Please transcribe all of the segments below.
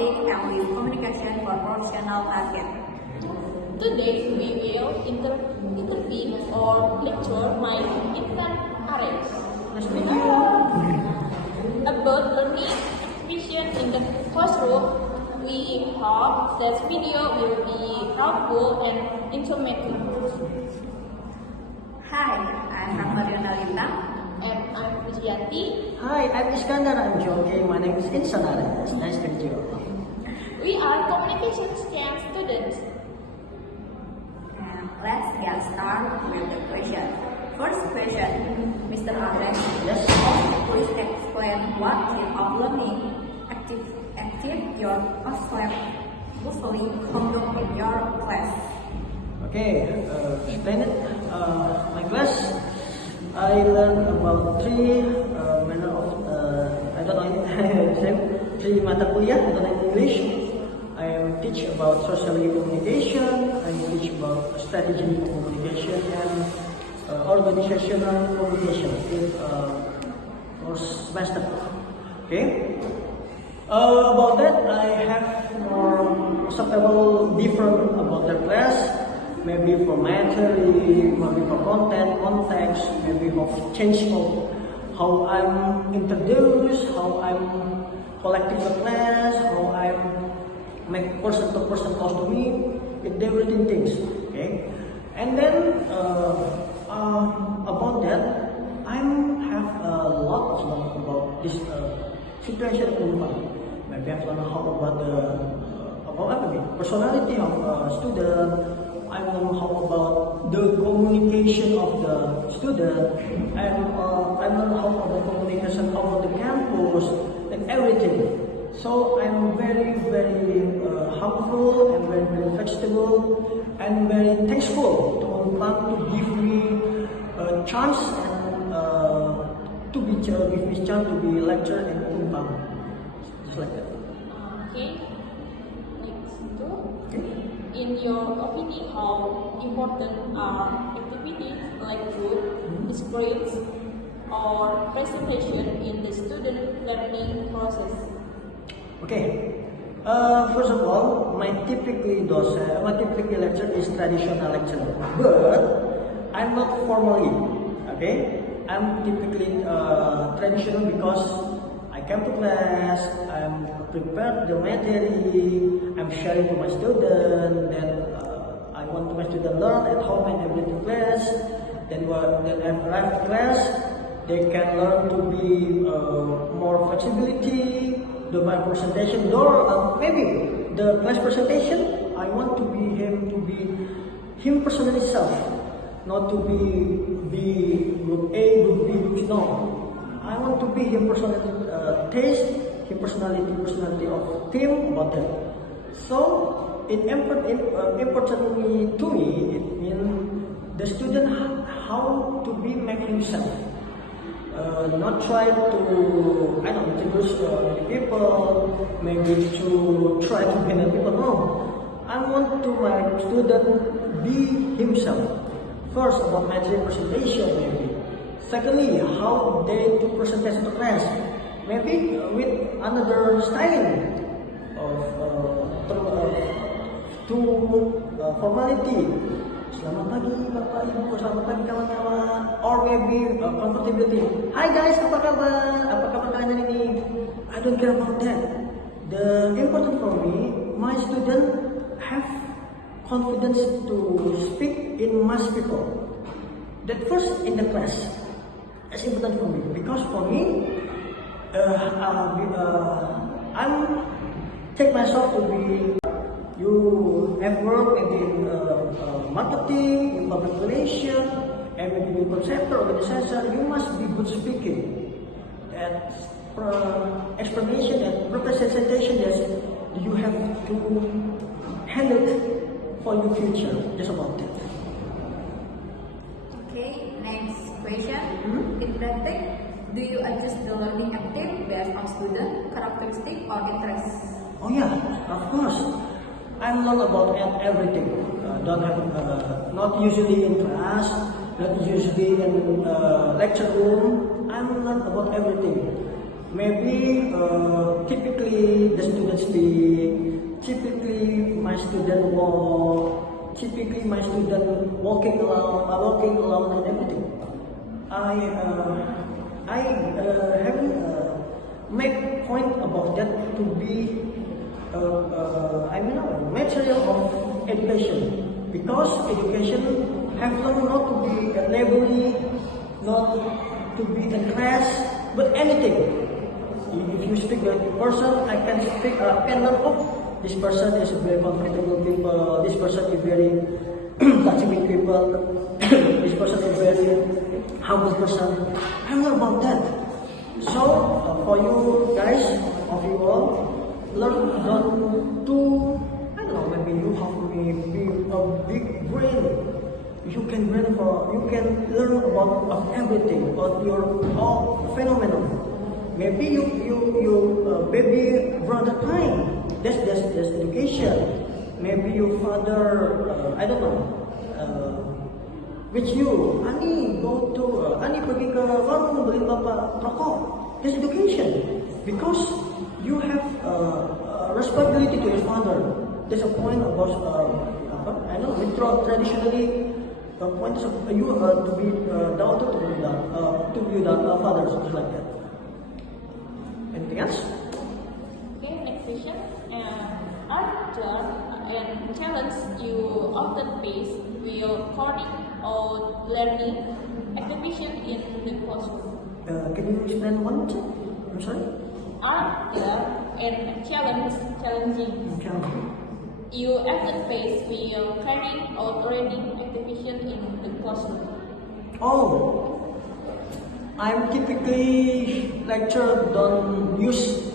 topic and with communication for professional target. Today we will intervene or lecture my intern Ares about learning vision in the classroom. We hope that video will be helpful and informative. Hi, I'm Mariana Lintang. And I'm Pujiyanti. Hi, I'm Iskandar. I'm joking. My name is Insan Ares. Nice to meet you. We are communication STEM students. And let's get started with the question. First question, Mr. Ares. Yes. Please explain what kind of learning active your classroom usually conduct in your class. Okay, explain it. My class, I learn about three manner of I don't know three mata kuliah. I don't know in English. I teach about social communication. I teach about strategy communication and organizational communication in first semester. Okay. About that, I have more several different about the class. Maybe for material, maybe for context, maybe for change of how I'm introduced, how I'm collecting the class, how I'm make person-to-person close to me, with different things. Okay, and then about that, I have a lot of learn about this situation in Unpad. Maybe I've learned how about the personality of a student. I learned how about the communication of the student, and I learned how about the communication of the campus and everything. So I'm very helpful and very flexible and very thankful to Unpad to give me a chance and give me chance to be lecturer in Unpad. Just like that. Okay. In your opinion, how important are activities like group, sprints, or presentation in the student learning process? Okay. First of all, my typical lecture is traditional lecture, but I'm not formally. Okay, I'm typically traditional because I come to class, I'm prepared the material, I'm sharing to my student, then I want my student learn at home and everything class. Then after class, they can learn to be more flexibility, do my presentation, or maybe the class presentation, I want to be him personally self, not to be group A, group B, group C, no. I want to be him personality taste, him personality of team about that. So it important to me. It means the student how to be make himself, not try to introduce people, maybe to try to win people. No, I want to my student be himself. First about material presentation, maybe. Secondly, how they do presentation to class, maybe with another style of formality. Selamat pagi Bapak Ibu, selamat pagi kawan-kawan, or maybe comfortability. Hi guys, apa kabar? Apa kabar kalian ini? I don't care about that. The important for me, my student have confidence to speak in mass people. That first in the class. It's important for me because for me, I'm take myself to be. You have work maybe in marketing, in public relations, and maybe in conceptual organization. You must be good speaking. That explanation and representation that you have to handle for your future. Just about that. Okay, next question. In practice, do you adjust the learning activity based on student characteristic or interest? Oh yeah, of course. I learn about everything. Don't have not usually in class, not usually in lecture room. I learn about everything. Maybe typically the students speak, typically my student walk, typically my student walking alone and everything. I haven't make point about that to be material of education, because education have learned not to be a library, not to be in class, but anything. If you speak with a person, I can learn, oh, this person is very comfortable people, this person is very touching people, this person is very humble person. I learn about that. So for you guys, of you all, learn not to, I don't know, maybe you have maybe a big brain. You can learn about everything, about your all phenomenon. Maybe you baby brother time. That's education. Maybe your father, I don't know. With you, Ani pergi ke warung beli bapak rokok. That's education, because you have responsibility to your father. There's a point about I know traditionally the point is you to be daughter to be the father, something like that. Anything else? Okay, next question. Are there and challenge you often face with coding or learning activation in the classroom? Can you explain one more? I'm sorry. Are there and challenging you often face with coding or learning activation in the classroom? Oh, I'm typically lecture don't use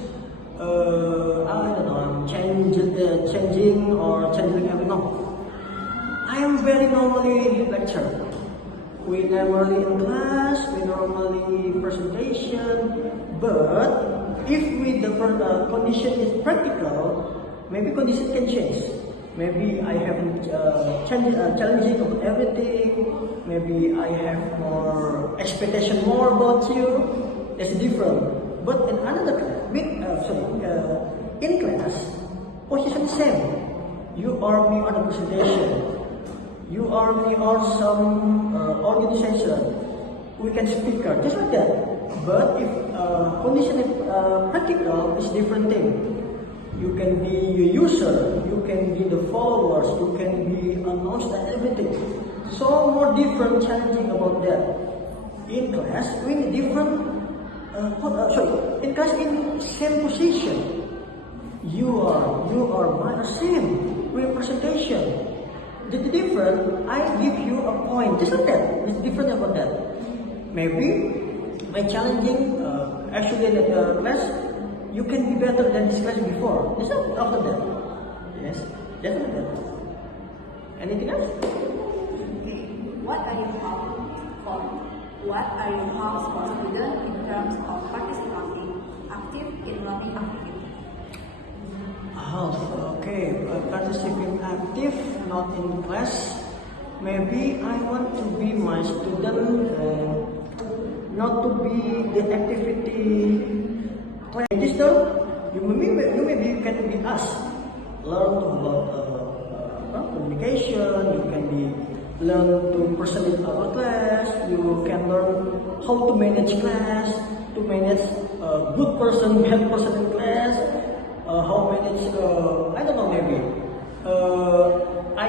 I don't know, I'm changing or changing everything. No, I am very normally lecture. We normally in class, we normally presentation, but if the condition is practical, maybe condition can change. Maybe I have challenging about everything. Maybe I have more expectation more about you. That's different. But in another in class, position same. You are me on the presentation. You are me on some organization. We can speak just like that. But if condition is practical, it's different thing. You can be a user, you can be the followers, you can be announced and everything. So more different challenging about that. In class, we need different. In class in same position. You are my same representation. The different, I give you a point. Just like that. It's different about that. Maybe by challenging, actually in the class, you can be better than this class before. Just after that. Yes, definitely. Anything else? What are your hopes for students in terms of participating active in learning activity? Okay, participating active, not in class. Maybe I want to be my student, not to be the activity register. You maybe can be us. Learn about communication. You can learn to present in our class. You can learn how to manage class, to manage good person, bad person in class. How manage? I don't know. Maybe I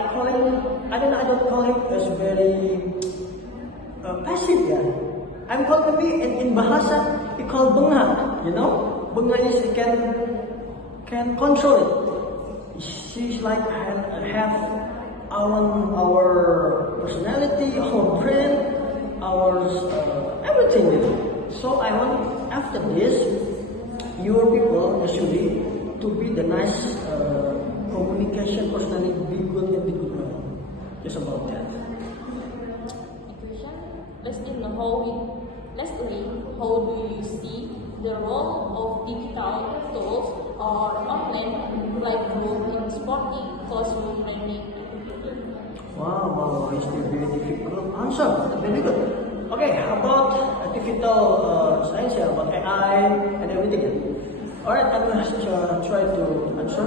don't call it as very passive. Yeah, I'm called maybe in bahasa we call bengak. You know, bengak is can control it. She's like have our personality, our brain, our everything. So I want after this, your people actually to be the nice communication personality, be good and be good one. Just about that. Lastly, how do you see the role of digital tools or online classroom in supporting classroom learning? Wow, it's a very difficult answer. Very good. Okay, about artificial science, about AI and everything. Alright, I'm going to try to answer.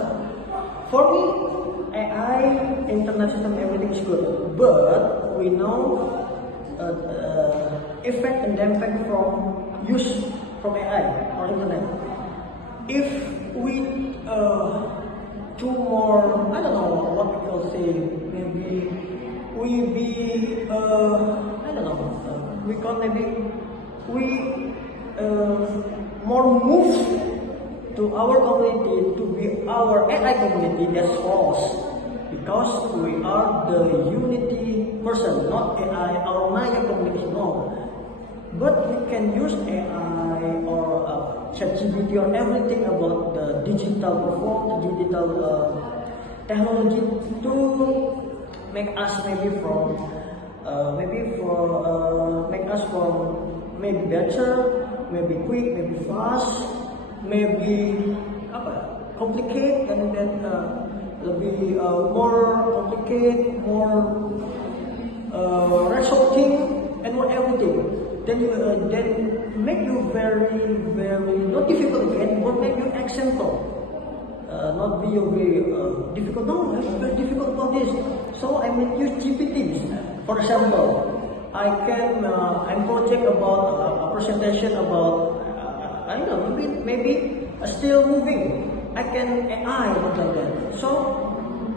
For me, AI, internet system, everything is good. But we know effect and impact from use from AI or internet. If we do more, I don't know what we can say, maybe we be, I don't know, we can maybe, we more move to our community to be our AI community that's false. Because we are the unity person, not AI or Maya community, no. But we can use AI or ChatGPT or everything about the digital perform, digital technology to make us maybe from make us from maybe better, maybe quick, maybe fast, maybe complicate and then lebih more complicated, more resulting and more everything. Then make you very not difficult again, but make you example. Not be very difficult. No, it's very difficult about this. So I make use GPTs. For example, I can project about a presentation about I don't know, maybe still moving. I can AI like that. So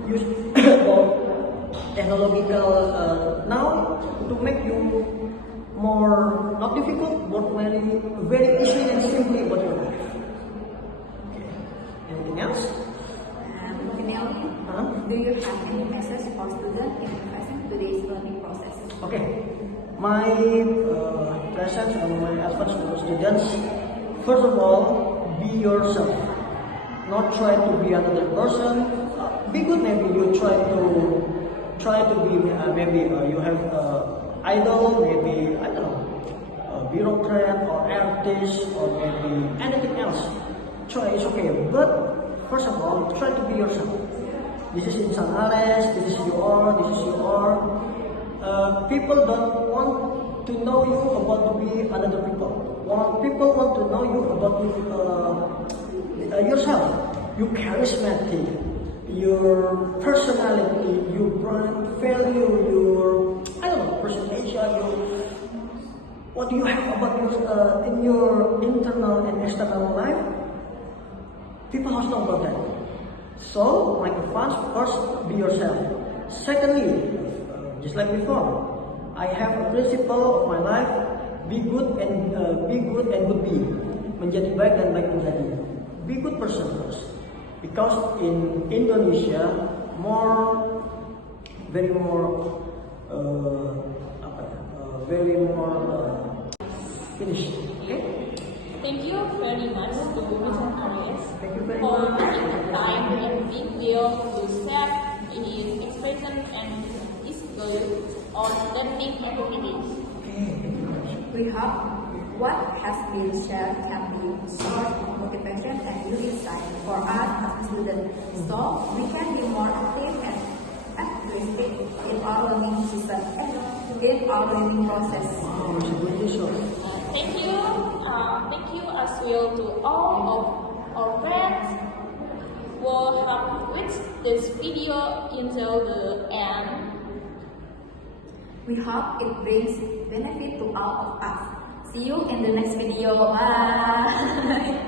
use about technological now to make you more not difficult, but very easy and simply about your life. Okay. Anything else? Finally, do you have any message for students in facing today's learning process? Okay, my presence and my advice for students. First of all, be yourself. Not try to be another person. Be good. Maybe you try to be maybe you have idol. Maybe I don't know, bureaucrat or artist or maybe anything else. Try, it's okay. But first of all, try to be yourself. This is Insan Ales. This is you are. This is you are. People don't want to know you about to be another people. People want to know you about yourself. You charismatic, your personality, your brand value, your I don't know percentage. What do you have about your in your internal and external life? People must know about that. So my advice: first, be yourself. Secondly, just like before, I have a principle of my life: be good and good be. Menjadi baik dan baik menjadi. Be good person first, because in Indonesia very more finished. Okay. Thank you very much to Mr. Aries Thank you very for much. taking the time and being there to share his expression and his value on learning activities. We hope what has been shared can be source of motivation and new insight for us as students, so we can be more active and active in our learning system and in our learning process. Oh, it's a good result. Thank you as well to all of our friends who have watched this video until the end. We hope it brings benefit to all of us. See you in the next video. Bye.